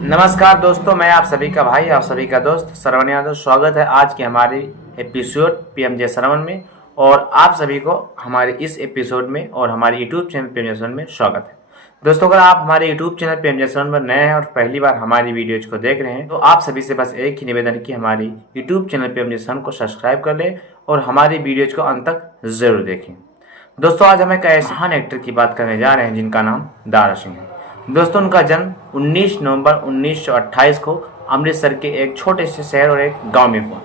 नमस्कार दोस्तों, मैं आप सभी का भाई, आप सभी का दोस्त श्रवण यादव। स्वागत है आज के हमारे एपिसोड पीएमजे श्रवण में। और आप सभी को हमारे इस एपिसोड में और हमारे यूट्यूब चैनल पीएमजे श्रवण में स्वागत है। दोस्तों, अगर आप हमारे यूट्यूब चैनल पीएमजे श्रवण पर नए हैं और पहली बार हमारी वीडियोज को देख रहे हैं तो आप सभी से बस एक ही निवेदन कि हमारी यूट्यूब चैनल पीएमजे श्रवण को सब्सक्राइब कर लें और हमारी वीडियोज को अंत तक जरूर देखें। दोस्तों, आज हम एक ऐसे महान एक्टर की बात करने जा रहे हैं जिनका नाम दारा सिंह है। दोस्तों, उनका जन्म 19 नवंबर 1928 को अमृतसर के एक छोटे से शहर और एक गांव में हुआ।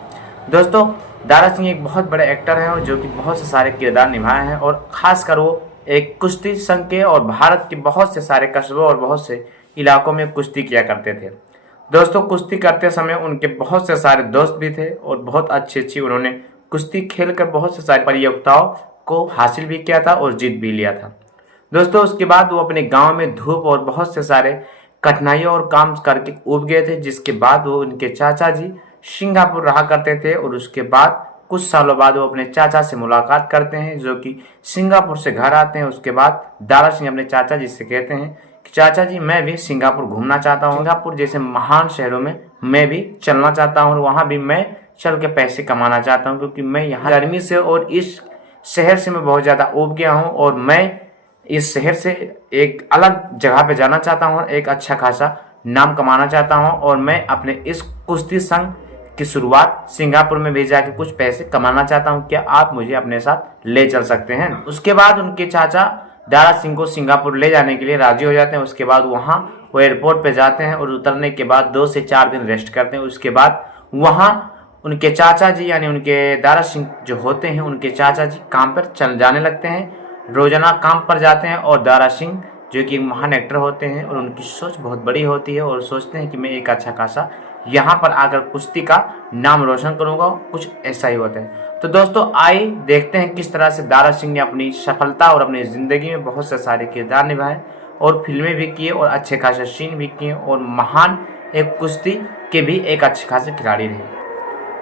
दोस्तों, दारा सिंह एक बहुत बड़े एक्टर हैं और जो कि बहुत से सारे किरदार निभाए हैं और खासकर वो एक कुश्ती संघ के और भारत के बहुत से सारे कस्बों और बहुत से इलाकों में कुश्ती किया करते थे। दोस्तों, कुश्ती करते समय उनके बहुत से सारे दोस्त भी थे और बहुत अच्छी उन्होंने कुश्ती खेलकर बहुत से सारी प्रतियोगिताओं को हासिल भी किया था और जीत भी लिया था। दोस्तों, उसके बाद वो अपने गांव में धूप और बहुत से सारे कठिनाइयों और काम करके उब गए थे, जिसके बाद वो उनके चाचा जी सिंगापुर रहा करते थे। और उसके बाद कुछ सालों बाद वो अपने चाचा से मुलाकात करते हैं जो कि सिंगापुर से घर आते हैं। उसके बाद दारा सिंह अपने चाचा जी से कहते हैं कि चाचा जी, मैं भी सिंगापुर घूमना चाहता हूँ, सिंगापुर जैसे महान शहरों में मैं भी चलना चाहता हूँ और वहाँ भी मैं चल के पैसे कमाना चाहता हूँ, क्योंकि मैं यहाँ गर्मी से और इस शहर से मैं बहुत ज़्यादा उब गया हूँ और मैं इस शहर से एक अलग जगह पे जाना चाहता हूँ, एक अच्छा खासा नाम कमाना चाहता हूँ और मैं अपने इस कुश्ती संघ की शुरुआत सिंगापुर में भी जाके कुछ पैसे कमाना चाहता हूँ। क्या आप मुझे अपने साथ ले चल सकते हैं? उसके बाद उनके चाचा दारा सिंह को सिंगापुर ले जाने के लिए राजी हो जाते हैं। उसके बाद वहाँ वो एयरपोर्ट पे जाते हैं और उतरने के बाद 2 से 4 दिन रेस्ट करते हैं। उसके बाद वहाँ उनके चाचा जी यानी उनके दारा सिंह जो होते हैं, उनके चाचा जी काम पर चल जाने लगते हैं, रोजाना काम पर जाते हैं। और दारा सिंह जो कि महान एक्टर होते हैं और उनकी सोच बहुत बड़ी होती है और सोचते हैं कि मैं एक अच्छा खासा यहाँ पर आकर कुश्ती का नाम रोशन करूँगा, कुछ ऐसा ही होता है। तो दोस्तों, आइए देखते हैं किस तरह से दारा सिंह ने अपनी सफलता और अपनी ज़िंदगी में बहुत से सारे किरदार निभाए और फिल्में भी किए और अच्छे खासे सीन भी किए और महान एक कुश्ती के भी एक अच्छे खासे खिलाड़ी रहे।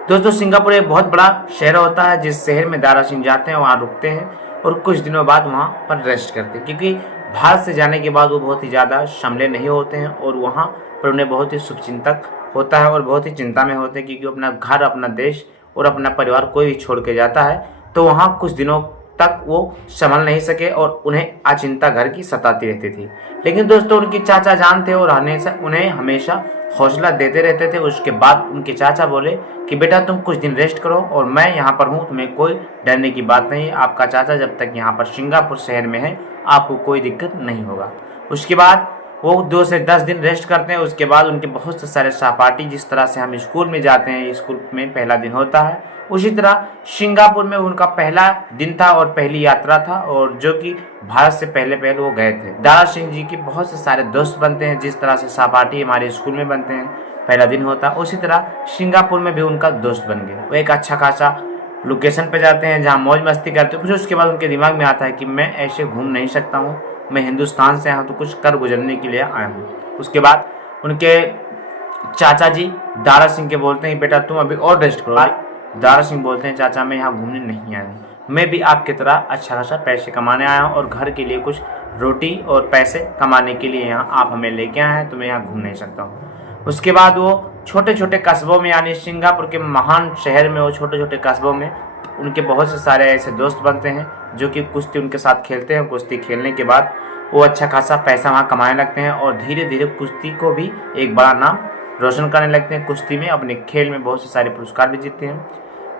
दोस्तों, सिंगापुर एक बहुत बड़ा शहर होता है जिस शहर में दारा सिंह जाते हैं, वहाँ रुकते हैं और कुछ दिनों बाद वहाँ पर रेस्ट करते हैं, क्योंकि भारत से जाने के बाद वो बहुत ही ज़्यादा संभले नहीं होते हैं और वहाँ पर उन्हें बहुत ही शुभचिंतक होता है और बहुत ही चिंता में होते हैं, क्योंकि अपना घर, अपना देश और अपना परिवार कोई भी छोड़ के जाता है तो वहाँ कुछ दिनों तक वो संभल नहीं सके और उन्हें अचिंता घर की सताती रहती थी। लेकिन दोस्तों, उनके चाचा जान थे और उन्हें हमेशा हौसला देते रहते थे। उसके बाद उनके चाचा बोले कि बेटा, तुम कुछ दिन रेस्ट करो और मैं यहाँ पर हूँ, तुम्हें कोई डरने की बात नहीं है। आपका चाचा जब तक यहाँ पर सिंगापुर शहर में है आपको कोई दिक्कत नहीं होगा। उसके बाद वो 2 से 10 दिन रेस्ट करते हैं। उसके बाद उनके बहुत से सारे सहपाठी, जिस तरह से हम स्कूल में जाते हैं, स्कूल में पहला दिन होता है, उसी तरह सिंगापुर में उनका पहला दिन था और पहली यात्रा था और जो कि भारत से पहले वो गए थे। दारा सिंह जी के बहुत से सारे दोस्त बनते हैं, जिस तरह से सहपाठी हमारे स्कूल में बनते हैं, पहला दिन होता है, उसी तरह सिंगापुर में भी उनका दोस्त बन गया। वो एक अच्छा खासा लोकेशन पे जाते हैं जहाँ मौज मस्ती करते हैं। फिर उसके बाद उनके दिमाग में आता है कि मैं ऐसे घूम नहीं सकता हूँ, मैं हिंदुस्तान से आया हूँ तो कुछ कर गुजरने के लिए आया हूँ। उसके बाद उनके चाचा जी दारा सिंह के बोलते हैं, बेटा तुम अभी और रेस्ट करो। दारा सिंह बोलते हैं, चाचा मैं यहाँ घूमने नहीं आया हूँ, मैं भी आपकी तरह अच्छा खासा पैसे कमाने आया हूँ और घर के लिए कुछ रोटी और पैसे कमाने के लिए यहाँ आप हमें लेके आए हैं, तो मैं यहाँ घूम नहीं सकता हूँ। उसके बाद वो छोटे छोटे कस्बों में यानी सिंगापुर के महान शहर में वो छोटे छोटे कस्बों में उनके बहुत से सारे ऐसे दोस्त बनते हैं जो कि कुश्ती उनके साथ खेलते हैं। कुश्ती खेलने के बाद वो अच्छा खासा पैसा वहाँ कमाने लगते हैं और धीरे धीरे कुश्ती को भी एक बड़ा नाम रोशन करने लगते हैं। कुश्ती में अपने खेल में बहुत से सारे पुरस्कार भी जीतते हैं।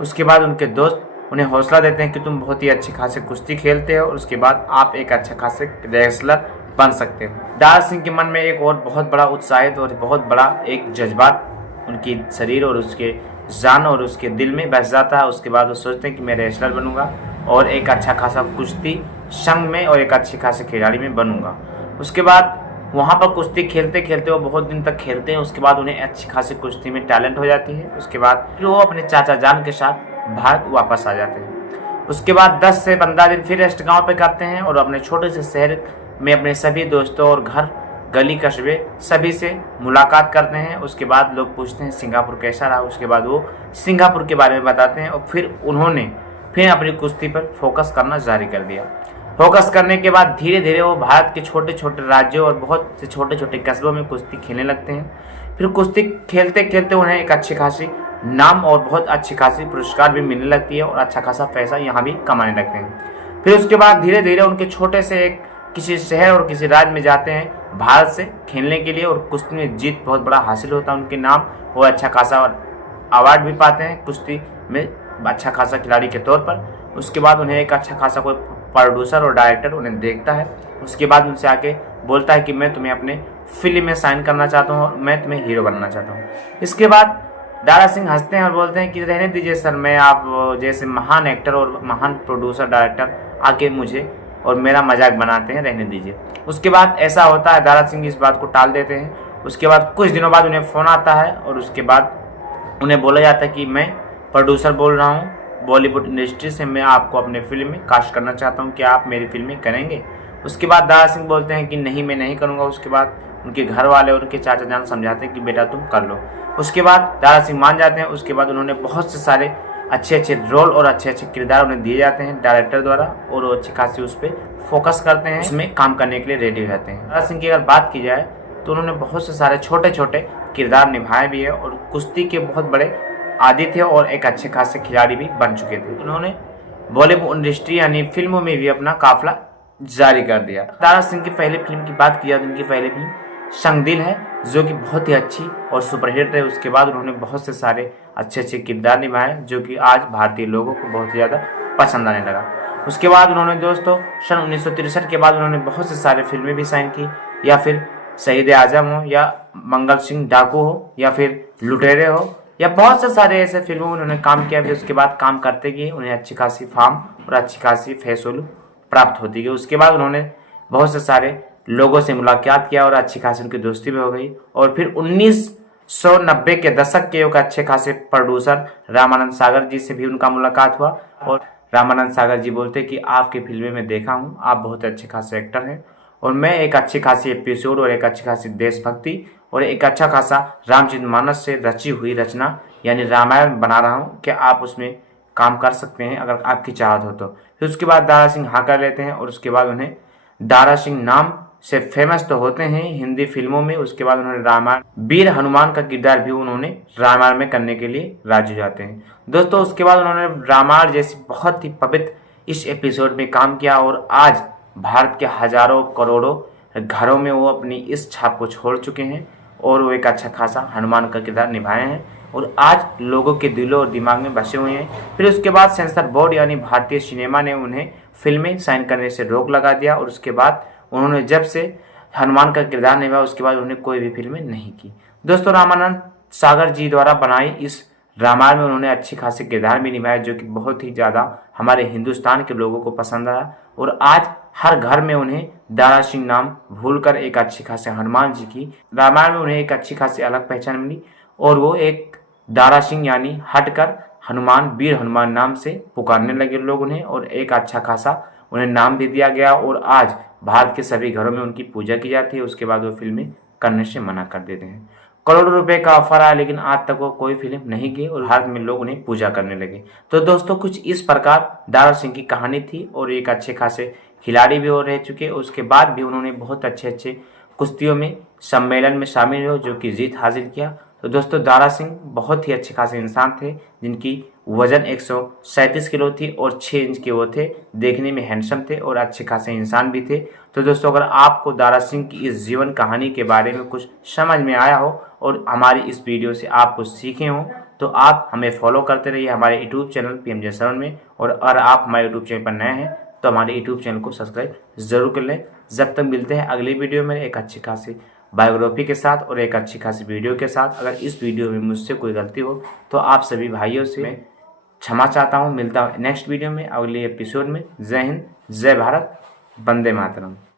उसके बाद उनके दोस्त उन्हें हौसला देते हैं कि तुम बहुत ही अच्छे खासे कुश्ती खेलते हो और उसके बाद आप एक अच्छा खासे रेसलर बन सकते हो। दारा सिंह के मन में एक और बहुत बड़ा उत्साहित और बहुत बड़ा एक जज्बात उनकी शरीर और उसके जान और उसके दिल में बस जाता है। उसके बाद वो सोचते हैं कि मैं रेसलर बनूंगा और एक अच्छा खासा कुश्ती संघ में और एक अच्छे खासे खिलाड़ी में बनूंगा। उसके बाद वहाँ पर कुश्ती खेलते खेलते वो बहुत दिन तक खेलते हैं। उसके बाद उन्हें अच्छी खासी कुश्ती में टैलेंट हो जाती है। उसके बाद फिर वो अपने चाचा जान के साथ भारत वापस आ जाते हैं। उसके बाद 10 से 15 दिन फिर रेस्ट गाँव पे करते हैं और अपने छोटे से शहर में अपने सभी दोस्तों और घर गली कस्बे सभी से मुलाकात करते हैं। उसके बाद लोग पूछते हैं सिंगापुर कैसा रहा। उसके बाद वो सिंगापुर के बारे में बताते हैं और फिर उन्होंने अपनी कुश्ती पर फोकस करना जारी कर दिया। फोकस करने के बाद धीरे धीरे वो भारत के छोटे छोटे राज्यों और बहुत से छोटे छोटे कस्बों में कुश्ती खेलने लगते हैं। फिर कुश्ती खेलते खेलते उन्हें एक अच्छी खासी नाम और बहुत अच्छी खासी पुरस्कार भी मिलने लगती है और अच्छा खासा पैसा यहाँ भी कमाने लगते हैं। फिर उसके बाद धीरे धीरे उनके छोटे से एक किसी शहर और किसी राज्य में जाते हैं भारत से खेलने के लिए, और कुश्ती में जीत बहुत बड़ा हासिल होता है उनके नाम। वो अच्छा खासा अवार्ड भी पाते हैं कुश्ती में अच्छा खासा खिलाड़ी के तौर पर। उसके बाद उन्हें एक अच्छा खासा कोई प्रोड्यूसर और डायरेक्टर उन्हें देखता है। उसके बाद उनसे आके बोलता है कि मैं तुम्हें अपने फिल्म में साइन करना चाहता हूँ और मैं तुम्हें हीरो बनना चाहता हूँ। इसके बाद दारा सिंह हंसते हैं और बोलते हैं कि रहने दीजिए सर, मैं आप जैसे महान एक्टर और महान प्रोड्यूसर डायरेक्टर आके मुझे और मेरा मजाक बनाते हैं, रहने दीजिए। उसके बाद ऐसा होता है, दारा सिंह इस बात को टाल देते हैं। उसके बाद कुछ दिनों बाद उन्हें फ़ोन आता है और उसके बाद उन्हें बोला जाता है कि मैं प्रोड्यूसर बोल रहा हूँ बॉलीवुड इंडस्ट्री से, मैं आपको अपने फिल्म में कास्ट करना चाहता हूँ, क्या आप मेरी फिल्म में करेंगे? उसके बाद दारा सिंह बोलते हैं कि नहीं, मैं नहीं करूँगा। उसके बाद उनके घर वाले और उनके चाचा जान समझाते हैं कि बेटा तुम कर लो। उसके बाद दारा सिंह मान जाते हैं। उसके बाद उन्होंने बहुत से सारे अच्छे अच्छे रोल और अच्छे अच्छे किरदार उन्हें दिए जाते हैं डायरेक्टर द्वारा, और वो अच्छी खासी उस पर फोकस करते हैं, उसमें काम करने के लिए रेडी हो जाते हैं। दारा सिंह की अगर बात की जाए तो उन्होंने बहुत से सारे छोटे छोटे किरदार निभाए भी है और कुश्ती के बहुत बड़े आदी थे और एक अच्छे खासे खिलाड़ी भी बन चुके थे। उन्होंने बॉलीवुड इंडस्ट्री यानी फिल्मों में भी अपना काफिला जारी कर दिया। दारा सिंह की पहली फिल्म की बात की जाए तो उनकी पहली फिल्म संग दिल है, जो कि बहुत ही अच्छी और सुपरहिट है। उसके बाद उन्होंने बहुत से सारे अच्छे अच्छे किरदार निभाए जो कि आज भारतीय लोगों को बहुत ही ज़्यादा पसंद आने लगा। उसके बाद उन्होंने दोस्तों सन 1963 के बाद उन्होंने बहुत से सारे फिल्में भी साइन की, या फिर शहीद आजम हो, या मंगल सिंह डाकू हो, या फिर लुटेरे हो, या बहुत से सारे ऐसे फिल्मों में उन्होंने काम किया। फिर उसके बाद काम करते गए उन्हें अच्छी खासी फाम और अच्छी खासी फेस वैल्यू प्राप्त होती गई। उसके बाद उन्होंने बहुत से सारे लोगों से मुलाकात किया और अच्छी खासी उनकी दोस्ती भी हो गई। और फिर 1990 के दशक के एक अच्छे खासे प्रोड्यूसर रामानंद सागर जी से भी उनका मुलाकात हुआ, और रामानंद सागर जी बोलते कि आपकी फिल्में में देखा हूँ, आप बहुत अच्छे खासे एक्टर हैं और मैं एक अच्छी खासी एपिसोड और एक अच्छी खासी देशभक्ति और एक अच्छा खासा रामचरितमानस से रची हुई रचना यानी रामायण बना रहा हूँ, क्या आप उसमें काम कर सकते हैं अगर आपकी चाहत हो तो। फिर उसके बाद दारा सिंह हाँ कर लेते हैं और उसके बाद उन्हें दारा सिंह नाम से फेमस तो होते हैं हिंदी फिल्मों में। उसके बाद उन्होंने रामायण वीर हनुमान का किरदार भी उन्होंने रामायण में करने के लिए राजी हो जाते हैं दोस्तों। उसके बाद उन्होंने रामायण जैसी बहुत ही पवित्र इस एपिसोड में काम किया और आज भारत के हजारों करोड़ों घरों में वो अपनी इस छाप को छोड़ चुके हैं और वो एक अच्छा खासा हनुमान का किरदार निभाए हैं और आज लोगों के दिलों और दिमाग में बसे हुए हैं। फिर उसके बाद सेंसर बोर्ड यानी भारतीय सिनेमा ने उन्हें फिल्में साइन करने से रोक लगा दिया और उसके बाद उन्होंने जब से हनुमान का किरदार निभाया उसके बाद उन्होंने कोई भी फिल्में नहीं की। दोस्तों रामानंद सागर जी द्वारा बनाई इस रामायण में उन्होंने अच्छी खासी किरदार भी निभाया जो कि बहुत ही ज़्यादा हमारे हिंदुस्तान के लोगों को पसंद आया और आज हर घर में उन्हें दारा सिंह नाम भूलकर एक अच्छी खासी हनुमान जी की रामायण में उन्हें एक अच्छी खासी अलग पहचान मिली और वो एक दारा सिंह यानी हटकर हनुमान वीर हनुमान नाम से पुकारने लगे लोग उन्हें और एक अच्छा खासा उन्हें नाम भी दिया गया और आज भारत के सभी घरों में उनकी पूजा की जाती है। उसके बाद वो फिल्में करने से मना कर देते हैं। करोड़ों रुपए का ऑफर आया लेकिन आज तक वो कोई फिल्म नहीं की और भारत में लोग उन्हें पूजा करने लगे। तो दोस्तों कुछ इस प्रकार दारा सिंह की कहानी थी और एक अच्छे खासे खिलाड़ी भी हो रह चुके। उसके बाद भी उन्होंने बहुत अच्छे अच्छे कुश्तियों में सम्मेलन में शामिल हो जो कि जीत हासिल किया। तो दोस्तों दारा सिंह बहुत ही अच्छे खासे इंसान थे जिनकी वजन 137 किलो थी और 6 इंच के वो थे, देखने में हैंडसम थे और अच्छे खासे इंसान भी थे। तो दोस्तों अगर आपको दारा सिंह की इस जीवन कहानी के बारे में कुछ समझ में आया हो और हमारी इस वीडियो से आप कुछ सीखे हों तो आप हमें फॉलो करते रहिए हमारे यूट्यूब चैनल PMJ सरवन में। और अगर आप हमारे यूट्यूब चैनल पर नए हैं तो हमारे यूट्यूब चैनल को सब्सक्राइब जरूर कर लें। जब तक मिलते हैं अगली वीडियो में एक अच्छी खासी बायोग्राफी के साथ और एक अच्छी खासी वीडियो के साथ। अगर इस वीडियो में मुझसे कोई गलती हो तो आप सभी भाइयों से मैं क्षमा चाहता हूँ। मिलता हूँ नेक्स्ट वीडियो में अगले एपिसोड में। जय हिंद, जय भारत, वंदे मातरम।